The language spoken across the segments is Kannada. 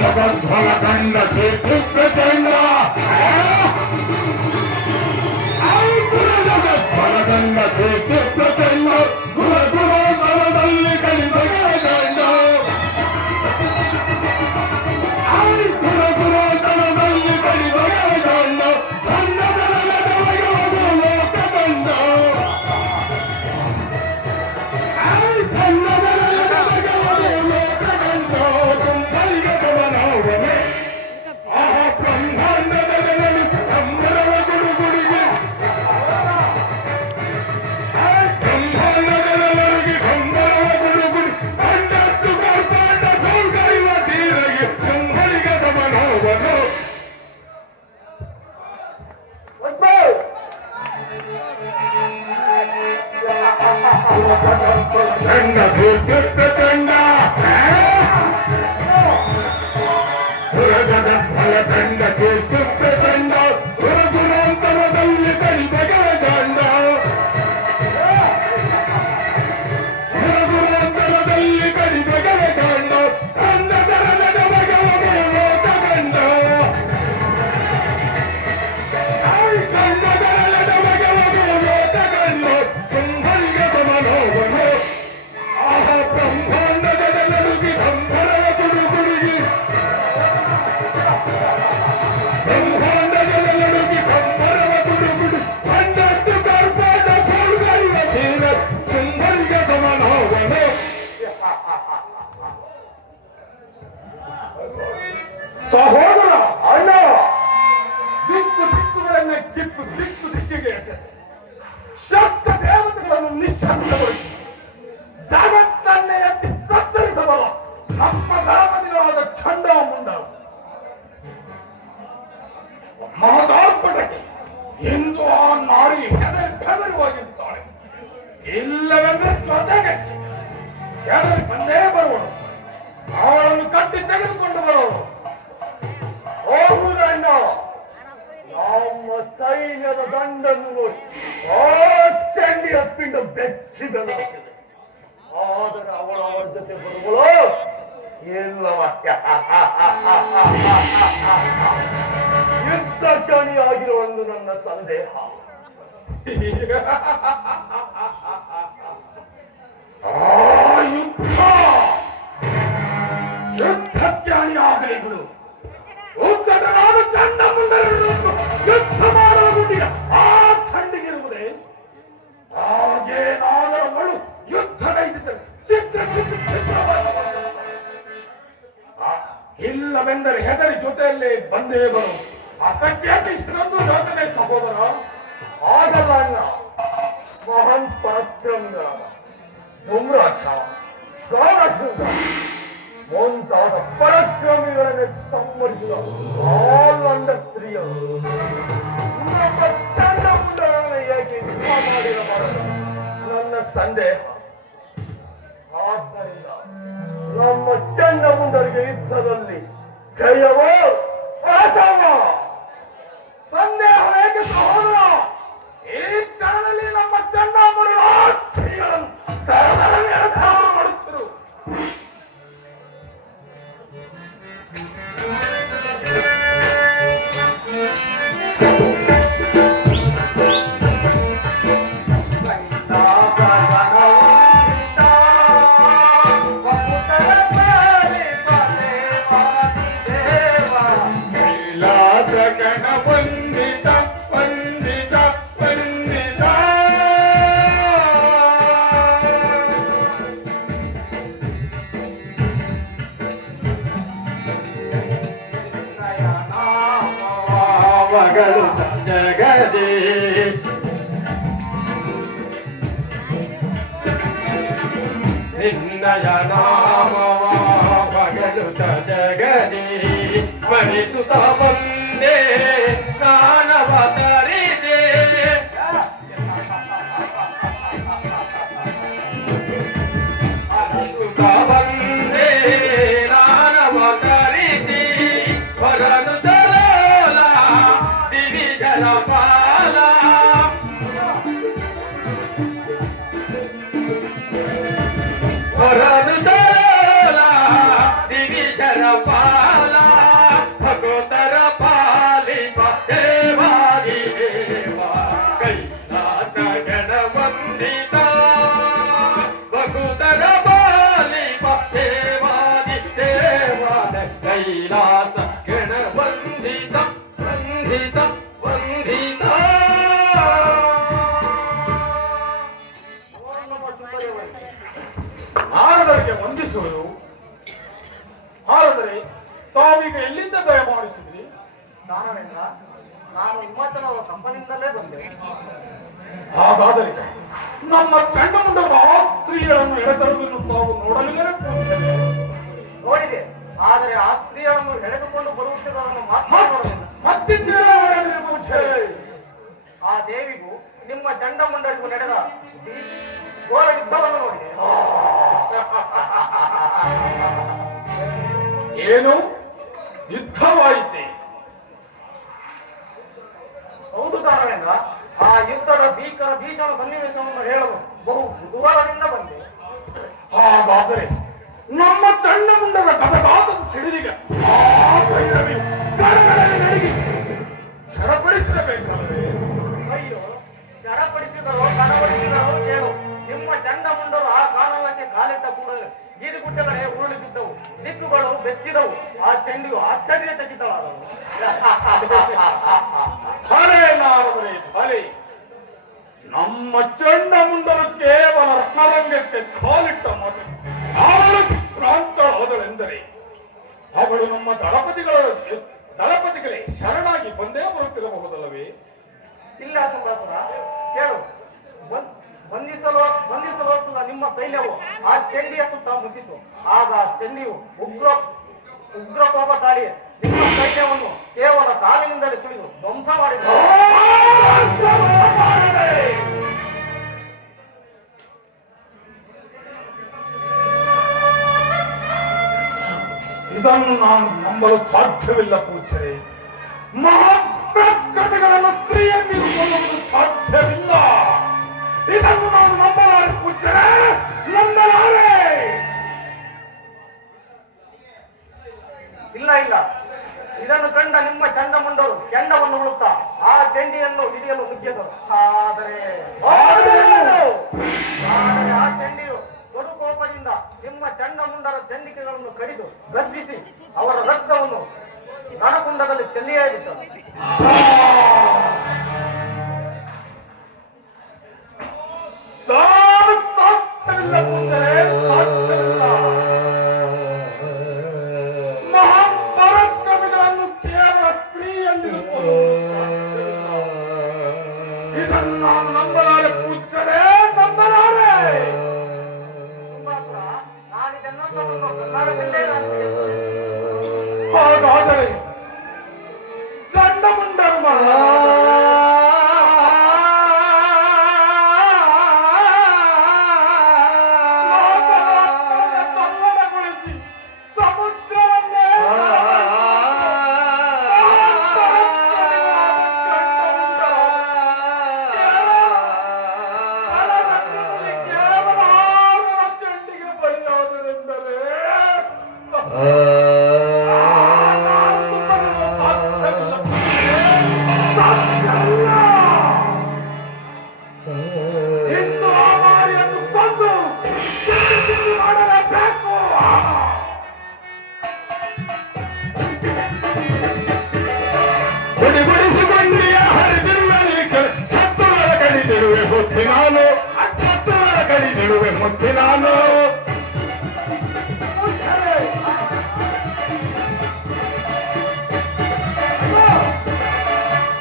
ಜಗದ್ಭಲಗಂಡ ಚೇತುಪ್ರಚಂಡ ಜಗದ್ಭಲಗಂಡ ಚೇತುಪ್ರಚಂಡ ಗುರ ಗುರೋದರದಲ್ಲಿ ಕಲಿತಗಂಡ ಗುರ ಗುರೋದರದಲ್ಲಿ ಕಲಿತಗಂಡ ಲೋಕದಂಡ ಜಗದ್ಭಲಗಂಡ ಚೇತುಪ್ರಚಂಡ ಗುರ ಗುರಾಂತರದಲ್ಲಿ ಕಲಿತಗಂಡ ಗುರುಗುರಾಂತರದಲ್ಲಿ ಕಲಿತಗಂಡ ಕಂದರದ ಲೋಕದಂಡ ಕಂದರದ ಲೋಕದಂಡ ಸುಂದರಿಗ ಸಮನೋವನ ಆಹ ಬ್ರಹ್ಮಾಂಡದ ನಡುಗಿ ಗಂಧರ್ವ ಗುಡುಗುಡುಗಿ ಬ್ರಹ್ಮಾಂಡದ ನಡುಗಿ ಗಂಧರ್ವ ಗುಡುಗುಡು ಕಂಡದ್ದು ಕರ್ಪಾಟ ಸೌಗೈವ ಧೀರ ಸುಂದರಿಗ ಸಮನೋವನ ಸಹೋದರ ಅಣ್ಣ ದಿಕ್ಕು ದಿಕ್ಕುಗಳನ್ನೇ ದಿಕ್ಕು ದಿಕ್ಕಿಗೆ ಎಸೆದು ಶಬ್ದ ದೇವತೆಗಳನ್ನು ನಿಶ್ಶಬ್ದಗೊಳಿಸಿ ಜಗತ್ತನ್ನೇ ಎತ್ತಿ ಕತ್ತರಿಸಬಲ್ಲ ನಮ್ಮ ಗಣಪತಿಗಳಾದ ಚಂಡ ಮುಂಡವು ಮಹದಾರ್ಪಟಕ್ಕೆ ಎಂದು ಆ ನಾರಿ ಹೆದರಿವಾಗಿರುತ್ತಾಳೆ. ಇಲ್ಲವೆಂದರೆ ಜೊತೆಗೆ ಹೆದರಿ ಬಂದೇ ಬರುವಳು, ಅವಳನ್ನು ಕಟ್ಟಿ ತೆಗೆದುಕೊಂಡು ಬರುವಳು. ಹೋಗುವುದಣ್ಣ, ನಮ್ಮ ಸೈನ್ಯದ ದಂಡನ್ನು ನೋಡಿ ಆ ಚಂಡಿಯ ಪಿಂಡ ಬೆಚ್ಚಿದಳು. ಆದರೆ ಅವಳ ಅವರ ಜೊತೆ ಬರುವಳು ಇಲ್ಲವ. ಯುದ್ಧ ಕಣಿಯಾಗಿರುವ ಒಂದು ನನ್ನ ಸಂದೇಹ. ಯುದ್ಧಕ್ಕೆ ಅಣಿಯಾಗಲಿ ಬಿಡು. ಉದ್ದಟನಾದ ಚಂಡ ಮುಂಡರನ್ನು ಯುದ್ಧ ಮಾಡಲು ಗುಂಡಿಗೆ ಆ ಚಂಡಿಗಿರುವುದೇ ಹಾಗೇನಾದರೂ ಮಳು ಯುದ್ಧಗೈದಿದ್ದರೆ ಇಲ್ಲವೆಂದರೆ ಹೆದರಿ ಜೊತೆಯಲ್ಲೇ ಬಂದೇ ಬರು. ಅಸಖ್ಯ ಇಷ್ಟೊಂದು ಯೋಚನೆ ಸಹೋದರ ಆಗಲ್ಲ ಅಣ್ಣ. ಮಹಾನ್ ಪರಾಕ್ರಮಿಗಳ ಧೂಮ್ರಾಕ್ಷ ಗಾನಶೃಂಗ ಮುಂತಾದ ಪರಾಕ್ರಮಿಗಳನ್ನು ಸಂಹರಿಸಿದ ಆಲಂಡ ಸ್ತ್ರೀಯರು ನಮ್ಮ ಚಂಡ ಮುಂಡಗಳನ್ನು ಏಕೆ ಯುದ್ಧ ಮಾಡಿರಬಾರದು ನನ್ನ ಸಂದೇಹ. ಆದ್ದರಿಂದ ನಮ್ಮ ಚಂಡ ಮುಂಡರಿಗೆ ಯುದ್ಧದಲ್ಲಿ ಜಯವೋ ಅಥವಾ ಸಂದೇಹ ಏಕೆ ಸಹೋದರ? ಈ ಕ್ಷಣದಲ್ಲಿ ನಮ್ಮ ಚಂಡ ಮುಂಡಗಳನ್ನು ನಿರ್ಧಾರ ಮಾಡುತ್ತಿರು. ಮಗಳು ಜಗದೇ ನಿನ್ನಯ ನಾಮವ ಮಗಳುತ್ತ ಜಗದಿ ಮಣಿಸುತ್ತ ಬಂದೆ ಕಾಣವ ತರಿದೆ ಮಣಿಸುತ್ತ ಬಂದೆ ನಾನವ ತರಿದೆ ಹೊರನು ತರೋಲ ದಿವಿ ಜಲಪಾಲ ಹೊರನು ತರೋಲ ದಿವಿ ಜಲಪಾಲ ಭಗವತರ ಪಾಲಿಪ ದೇವಾದಿ ದೇವ ಕೈಲಾಸ ಗಣವಂದಿತ ಭಗವತರ ಪಾಲಿಪ ದೇವಾದಿ ದೇವಾದ ಕೈಲಾಸ ಗಣವಂದಿತ ವಂದಿತ ವಂದಿತ ನಾರದರಿಗೆ ವಂದಿಸುವುದು. ಆದರೆ ತಾವೀಗ ಎಲ್ಲಿಂದ ದಯಮಾಡಿಸಿದ್ರಿ? ನಾರಾಯಣ, ನಾನು ಹಿಮಾಚಲ ಕಂಪನಿಯಿಂದಲೇ ಬಂದೆ. ಹಾಗಾದರೆ ನಮ್ಮ ಚಂಡಮುಂಡದ ಆ ಸ್ತ್ರೀಯರನ್ನು ಎಳೆತರುವುದನ್ನು ತಾವು ನೋಡಲಿಲ್ಲವೇ ಪೂಜಿಸಲೇ? ನೋಡಿದೆ, ಆದರೆ ಆ ಸ್ತ್ರೀಯನ್ನು ಎಳೆದುಕೊಂಡು ಬರುತ್ತಿದ್ದವರನ್ನು ಮಾತ್ರ ನೋಡಲಿಲ್ಲ. ಮತ್ತಿದ್ದೇನೆ ಪೂಜೆ. ಆ ದೇವಿಗೂ ನಿಮ್ಮ ಚಂಡಮುಂಡರಿಗೂ ನಡೆದ ಘೋರ ಯುದ್ಧವನ್ನು ನೋಡಿದೆ. ಏನು ಯುದ್ಧವಾಯಿತೆ? ಹೌದು ನಾರಾಯಣ, ಆ ಯುದ್ಧದ ಭೀಷಣ ಸನ್ನಿವೇಶವನ್ನು ಹೇಳಲು ಬಹು ಕುತೂಹಲದಿಂದ ಬಂದೆ. ಹಾಗಾದರೆ ನಮ್ಮ ಚಂಡಮುಂಡದ ಗದಗಾತದ ಸಿಡಿಲಿಗೆ ಆ ಭೈರವಿ ಕರಗಳಲ್ಲಿ ನಡುಗಿ ಛಳಪಡಿಸಬೇಕಲ್ಲವೇ? ಅಯ್ಯೋ, ಜಡಪಡಿಸಿದರೋ ಕಡಪಡಿಸಿದರೋ ಕೇಳು. ನಿಮ್ಮ ಚಂಡಮುಂಡರು ಆ ಕಾಲಕ್ಕೆ ಕಾಲಿಟ್ಟ ಕೂಡಲೇ ಗೀರುಗುಡ್ಡಗಳೇ ಉರುಳಿ ಬಿದ್ದವು, ದಿಕ್ಕುಗಳು ಬೆಚ್ಚಿದವು. ಆ ಚಂಡಿಯು ಆಶ್ಚರ್ಯಚಕಿತವಾದವು. ಭಲೆ ನಾರದರೆ ಭಲೆ. ನಮ್ಮ ಚಂಡಮುಂಡರು ಕೇವಲ ರಣರಂಗಕ್ಕೆ ಕಾಲಿಟ್ಟ ಮಾತು ಯಾರು ಪ್ರಾಂತಳಾದಳೆಂದರೆ ಅವಳು ನಮ್ಮ ದಳಪತಿಗಳೇ ಶರಣಾಗಿ ಬಂದೇ ಬರುತ್ತಿರಬಹುದಲ್ಲವೇ? ಇಲ್ಲ ಶಂಭಾಸುರ, ಕೇಳು. ಬಂಧಿಸಲು ನಿಮ್ಮ ಸೈನ್ಯವು ಆ ಚಂಡಿಯ ಸುತ್ತ ಮುಟ್ಟಿತು. ಆಗ ಚಂಡಿಯು ಉಗ್ರ ಕೋಪ ತಾಳಿ ನಿಮ್ಮ ಸೈನ್ಯವನ್ನು ಕೇವಲ ಕಾಲಿನಿಂದಲೇ ತುಳಿದು ಧ್ವಂಸ ಮಾಡಿದರು. ಇದನ್ನು ನಾನು ನಂಬಲು ಸಾಧ್ಯವಿಲ್ಲ ಪೂಜ್ಯರೇ. ಮಹಾಪ್ರಕಟಗಳನ್ನು ಸ್ತ್ರೀಯನ್ನು ಕೊಲ್ಲುವುದು ಸಾಧ್ಯವಿಲ್ಲ. ಇದನ್ನು ನಾನು ನಂಬಲಾರೆ ಪೂಜ್ಯರೇ, ನಂಬಲಾರೆ. ಇಲ್ಲ ಇಲ್ಲ, ಇದನ್ನು ಕಂಡ ನಿಮ್ಮ ಚಂಡಮುಂಡರು ಕೆಂಡವನ್ನು ಹುಡುಕ್ತಾ ಆ ಚಂಡಿಯನ್ನು ಹಿಡಿಯಲು ನುಗ್ಗಿದರು. ಆದರೆ ಆ ಚಂಡಿಯು ದೊಡ್ಡ ಕೋಪದಿಂದ ನಿಮ್ಮ ಚಂಡಮುಂಡರ ಚಂಡಿಕೆಗಳನ್ನು ಕಡಿದು ಗದ್ದಿಸಿ ಅವರ ರಕ್ತವನ್ನು ರಣಕುಂಡದಲ್ಲಿ ಚೆಲ್ಲಿಯೇ ಬಿಟ್ಟರು. ಸಾಧ್ಯವಿಲ್ಲ ಪೂಜ್ಯರೇ, ಸಾಧ್ಯವಿಲ್ಲ. ಮಹಾಪರಾಕ್ರಮಿಗಳನ್ನು ಕೇವಲ ಸ್ತ್ರೀಯಲ್ಲಿ ಇದನ್ನು ನಾನು ನಂಬಲಾರೆ ಪೂಜ್ಯರೇ, ನಂಬಲಾರೆ. ನಾನಿದೆಲ್ಲವನ್ನು ಕರ್ನಾಟಕದಲ್ಲೇ ಹಾಗಾದರೆ ಚಂಡಮುಂಡರು ತೊಂದರೆಗೊಳಿಸಿ ಸಮುದ್ರವನ್ನೇ ಕೇವಲ ಚಂಡಿಗೆ ಬಲಿಯಾದರೆಂದರೆ ಇಂದು ಆ ಮಾರಿಯನ್ನು ಕೊಂದು ತಿಂಡಿ ಮಾಡಲೇಬೇಕು. ಗುಡಿಗುಡಿಸಿಕೊಂಡಿಯ ಹರಿದಿರುವೆ ಸತ್ತುಗಳ ಕಡಿದಿರುವೆ ಮುತ್ತಿ ನಾನು, ಸತ್ತುಗಳ ಕಡಿದಿರುವೆ ಮುತ್ತಿ ನಾನು.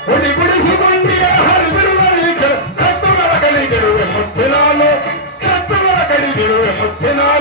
ಗುಡಿಗುಡಿಸಿಕೊಂಡಿಯ ಹರಿದಿರುವೆ ಸತ್ತುಗಳ ಕಡಿದಿರುವೆ ಮುತ್ತಿ ನಾನು, ಸತ್ತುಗಳ ಕಡಿದಿರುವೆ ಮುತ್ತಿ ನಾನು.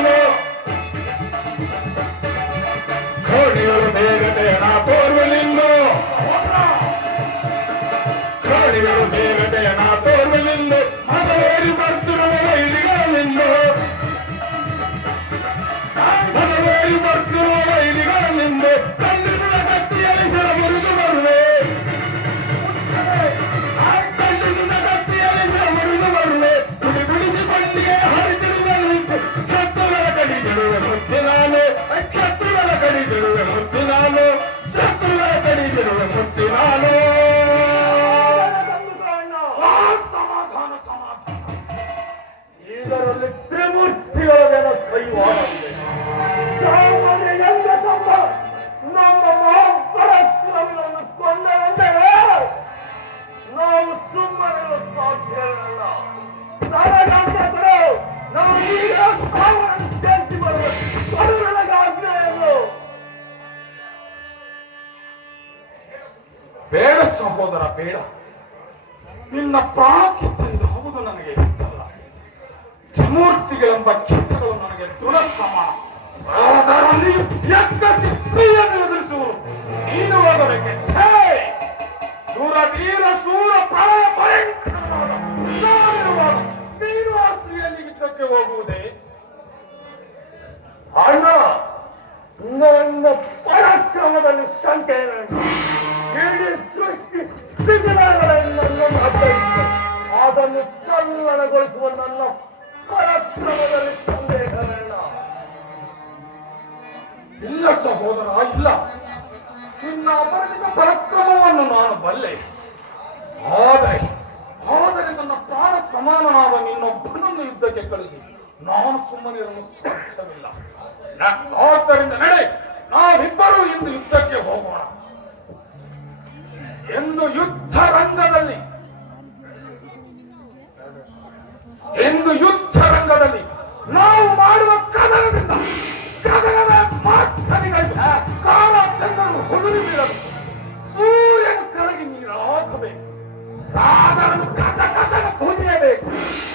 ಇದರಲ್ಲಿ ತ್ರಿಮೂರ್ತಿಗಳೇನ ಕೈವಾಡವಿದೆ. ಸಾಮಾನ್ಯ ಎಲ್ಲ ನಮ್ಮ ಮಹಾಪರಾಕ್ರಮಿಗಳನ್ನು ಕೊಂದರೆಂದರೆ ನಾವು ಸುಮ್ಮನಿರಲು ಸಾಧ್ಯವಿಲ್ಲ. ನನಗಂತೂ ನಾವು ಈಗ ಸಾವನ್ನು ಸೇರಿಸಿ ಬರಬೇಕು. ಅದು ನನಗಾಜ್ಞೆಯನ್ನು. ಬೇಡ ಸಹೋದರ, ಬೇಡ. ನಿನ್ನ ಪ್ರಾಣಕ್ಕಿಂತ ಹೌದು ನನಗೆ ಹೆಚ್ಚಲ್ಲ. ತ್ರಿಮೂರ್ತಿಗಳೆಂಬ ಕಿಟ್ಟಗಳು ನನಗೆ ದೃಢ ಸಮಾನ. ಅದರಲ್ಲಿಯೂ ಎಕ್ಕಸಿ ಪ್ರಿಯನ್ನು ಎದುರಿಸುವುದು ನೀನು ಹೋಗಬೇಕೆ. ಛೇ, ಶೂರಧೀರ ಶೂರ ಪ್ರಳಯ ಭಯಂಕರವಾದ ನಾನಿರುವಾಗ ನೀನು ಆ ಸ್ತ್ರೀಯಲ್ಲಿ ಯುದ್ಧಕ್ಕೆ ಹೋಗುವುದೇ? ಅಣ್ಣ, ನನ್ನ ಪರಾಕ್ರಮದಲ್ಲಿ ಶಂಕೆ ಇಡೀ ಸೃಷ್ಟಿ ಶಿಥಿಲಗಳಿಂದ ಅದನ್ನು ತಲ್ಲಣಗೊಳಿಸುವ ನನ್ನ ಪರಾಕ್ರಮದಲ್ಲಿ ಸಂದೇಹವೇಣ. ಇಲ್ಲ ಸಹೋದರ, ಇಲ್ಲ. ನಿನ್ನ ಅಪರಿಮಿತ ಪರಾಕ್ರಮವನ್ನು ನಾನು ಬಲ್ಲೆ. ಆದರೆ ನನ್ನ ಪ್ರಾಣ ಸಮಾನನಾದ ನಿನ್ನೊಬ್ಬನನ್ನು ಯುದ್ಧಕ್ಕೆ ಕಳಿಸಿ ನಾನು ಸುಮ್ಮನಿರಲು ಸಾಧ್ಯವಿಲ್ಲ. ಆದ್ದರಿಂದ ನಡೆ, ನಾವಿಬ್ಬರೂ ಇಂದು ಯುದ್ಧಕ್ಕೆ ಹೋಗೋಣ. ಎಂದು ಯುದ್ಧ ರಂಗದಲ್ಲಿ ನಾವು ಮಾಡುವ ಕದನದಿಂದ ಕದನದ ಮಾತನಿಗಳಿಗೆ ಕಾಲನ್ನು ಹೊದರಿ ಬೀಳಲು ಸೂರ್ಯನ ಕರಗಿ ನೀರಾಗಬೇಕು. ಸಾಗರನು ಕಥನ ಕುದಿಯಬೇಕು.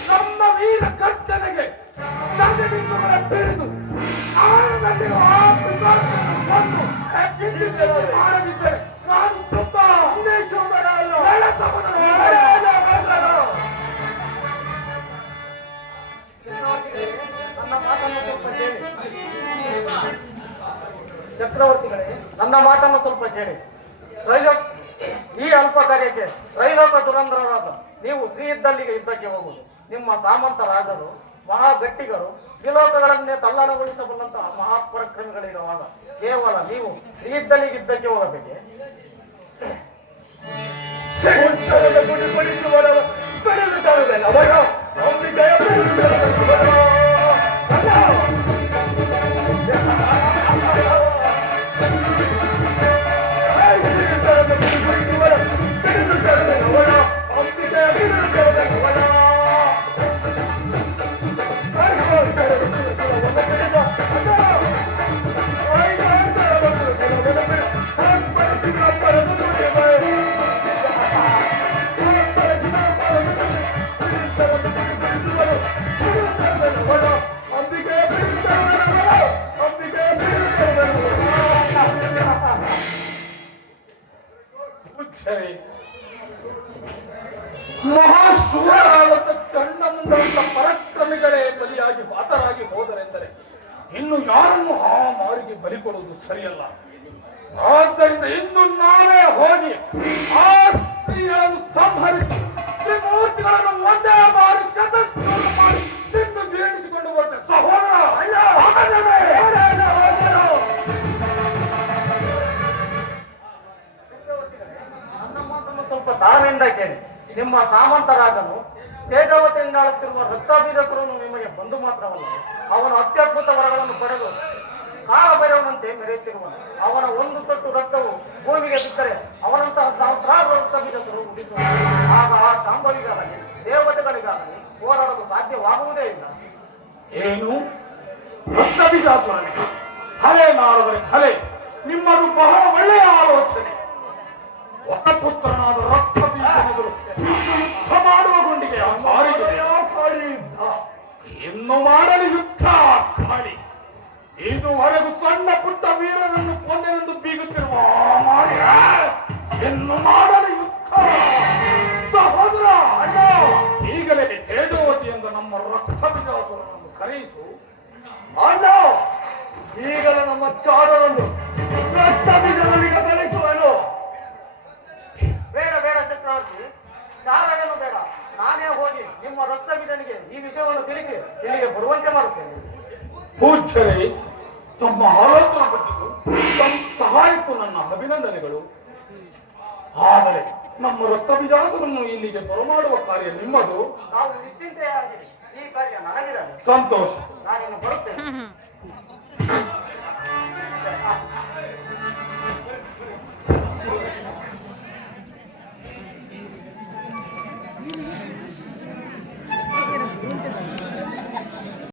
ನಮ್ಮ ವೀರ ಗರ್ಜನೆಗೆ ನದಿಬಿಂದುಗಳ ಬಿರಿದು ಆಳದಲ್ಲಿರುವ ಆ ಪಿಶಾಚವನ್ನು ಕೊಂದು ಚಿಂತಿಸಲು ಮಾಡದಿದ್ದರೆ ನಾನು ತುಂಬ ಉದ್ದೇಶೋದರ ಅಲ್ಲ. ಚಕ್ರವರ್ತಿಗಳೇ, ನನ್ನ ಮಾತನ್ನು ಸ್ವಲ್ಪ ಕೇಳಿ. ಈ ಅಲ್ಪ ಕಾರ್ಯಕ್ಕೆ ತ್ರೈಲೋಕ ದುರಂಧರರಾದ ನೀವು ಶ್ರೀ ಇದ್ದಲ್ಲಿಗೆ ಯುದ್ಧಕ್ಕೆ ಹೋಗುವುದು. ನಿಮ್ಮ ಸಾಮಂತ ರಾಜರು ಮಹಾಗಟ್ಟಿಗರು ತ್ರಿಲೋಕಗಳನ್ನೇ ತಲ್ಲಣಗೊಳಿಸಬಲ್ಲಂತಹ ಮಹಾಪರಾಕ್ರಮಿಗಳಿರುವಾಗ ಕೇವಲ ನೀವು ಶ್ರೀ ಇದ್ದಲ್ಲಿಗೆ ಯುದ್ಧಕ್ಕೆ ಹೋಗಬೇಕೆ? ಮಹಾಶೂರರಾದ ಚಂಡಮುಂಡರಂತ ಪರಾಕ್ರಮಿಗಳೇ ಬಲಿಯಾಗಿ ಬಾತರಾಗಿ ಹೋದರೆಂದರೆ ಇನ್ನು ಯಾರನ್ನು ಆ ಮಾರಿಗೆ ಬಲಿ ಕೊಡುವುದು ಸರಿಯಲ್ಲ. ಆದ್ದರಿಂದ ಇನ್ನು ನಾವೇ ಹೋಗಿ ಆ ಸ್ತ್ರೀಗಳನ್ನು ಸಂಹರಿಸಿ ತ್ರಿಮೂರ್ತಿಗಳನ್ನು ಒಂದೇ ಬಾರಿ ಶತಸ್ತ್ರ ಮಾಡಿ ತಿಂದು ಜೀರ್ಣಿಸಿಕೊಂಡು ಬರ್ತೇವೆ. ಸಹೋದರ, ನನ್ನ ಮಾತನ್ನು ಸ್ವಲ್ಪ ತಾಳ್ಮೆಯಿಂದ ಕೇಳಿ. ನಿಮ್ಮ ಸಾಮಂತರಾಜನು ತೇಜವತೆಯಿಂದಾಳುತ್ತಿರುವ ರಕ್ತಾಭಿರತರನ್ನು ನಿಮಗೆ ಬಂದು ಮಾತ್ರವಲ್ಲ, ಅವನ ಅತ್ಯದ್ಭುತ ವರಗಳನ್ನು ಪಡೆದು ಕಾಲಭೈರವನಂತೆ ಮೆರೆಯುತ್ತಿರುವನು. ಅವನ ಒಂದು ತೊಟ್ಟು ರಕ್ತವು ಭೂಮಿಗೆ ಬಿದ್ದರೆ ಅವನಂತಹ ಸಹಸ್ರಾರು ರಕ್ತಾಭಿರತರು ಉಳಿಸುವರು. ಆಗ ಆ ಶಾಂಭವಿಗಾಗಲಿ ದೇವತೆಗಳಿಗಾಗಲಿ ಹೋರಾಡಲು ಸಾಧ್ಯವಾಗುವುದೇ ಇಲ್ಲ. ಏನು ರಕ್ತಬೀಜಾಸುರನೇ? ಹಲೆ ನಾರದರೆ ಹಲೆ, ನಿಮ್ಮದು ಬಹಳ ಒಳ್ಳೆಯ ಆಲೋಚನೆ. ವಟಪುತ್ರನಾದ ರಕ್ತಬೀಜನೆದುರು ಯುದ್ಧ ಮಾಡುವ ಗುಂಡಿಗೆ ಇನ್ನು ಮಾಡಲು ಯುದ್ಧ ಕಾಡಿ. ಇದುವರೆಗೂ ಸಣ್ಣ ಪುಟ್ಟ ವೀರರನ್ನು ಕೊಂದೆನೆಂದು ಬೀಗುತ್ತಿರುವ ಇನ್ನು ಮಾಡಲು ಯುದ್ಧ. ಸಹೋದರ, ಅಣ್ಣ, ಈಗಲೇ ತೇಜೋವತಿ ಎಂದು ನಮ್ಮ ರಕ್ತಬೀಜಾಸುರನನ್ನು ಕರೆಯಿಸು. ಅಣ್ಣ, ಈಗಲೇ ನಮ್ಮ ಚಾರವನ್ನು ರಕ್ತಬೀಜನಿಗೆ ಕಲಿಸುವನು. ಬೇಡ ಬೇಡ ಚಕ್ರವರ್ತಿ, ಚಾರವೇನು ಬೇಡ. ನಾನೇ ಹೋಗಿ ನಿಮ್ಮ ರಕ್ತಬೀಜನಿಗೆ ಈ ವಿಷಯವನ್ನು ತಿಳಿಸಿ ಇಲ್ಲಿಗೆ ಬರುವಂತೆ ಮಾಡುತ್ತೇನೆ. ಪೂಜ್ಯರೇ, ತಮ್ಮ ಆಲೋಚನಾ ಪಟ್ಟಿದ್ದು ತಮ್ಮ ಸಹಾಯಕ್ಕೂ ನನ್ನ ಅಭಿನಂದನೆಗಳು. ಆದರೆ ನಮ್ಮ ರಕ್ತಬೀಜಾಸುರನ್ನು ಇಲ್ಲಿಗೆ ಬರಮಾಡುವ ಕಾರ್ಯ ನಿಮ್ಮದು. ನಾವು ನಿಶ್ಚಿಂತೆಯಾಗಿರಿ. ಈ ಕಾರ್ಯ ನನಗಿರಲಿ. ಸಂತೋಷ. ನಾನಿನ್ನು ಬರುತ್ತೇನೆ.